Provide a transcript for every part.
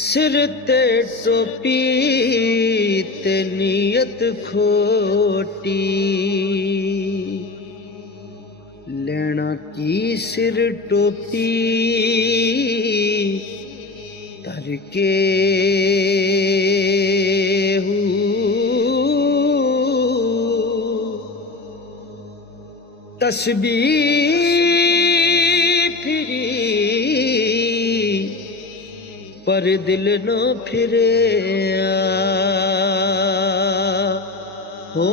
सिर ते टोपी ते नीयत खोटी, लेना की सिर टोपी करके तस्बीह फिरी पर दिल न फिरे हो।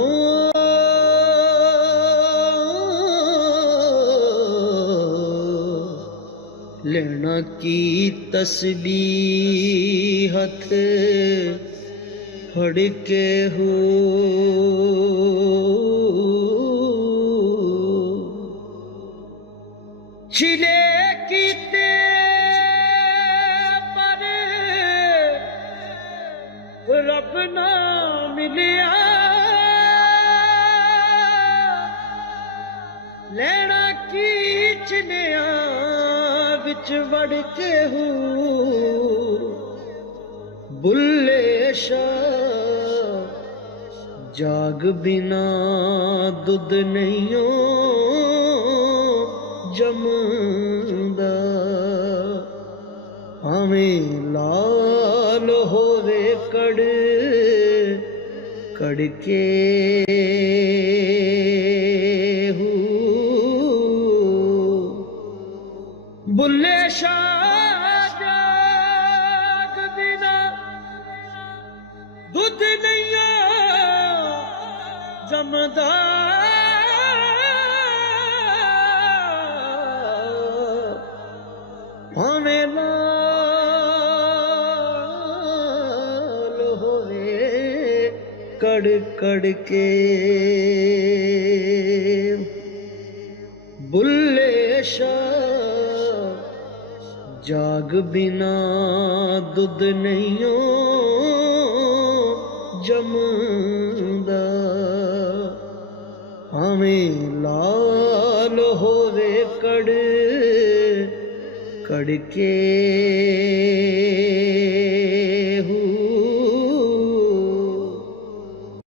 लेना की तस्बीह हथ फड़ के हो, चिले कीते पर रब ना मिलिया, लेना की चिलिया विच वड़ के हूँ। बुल्ले शाह जाग बिना दुध नहीं जमदा, हमें लाल होवे कड़ कड़ के बुल्ले शाह जाग बिना दुध नहीं जमदा, हमें लाल होवे कड़ कड़ के। बुल्ले शाह जाग बिना दुध नहीं जमदा, हमें लाल होवे कड़ कड़ के।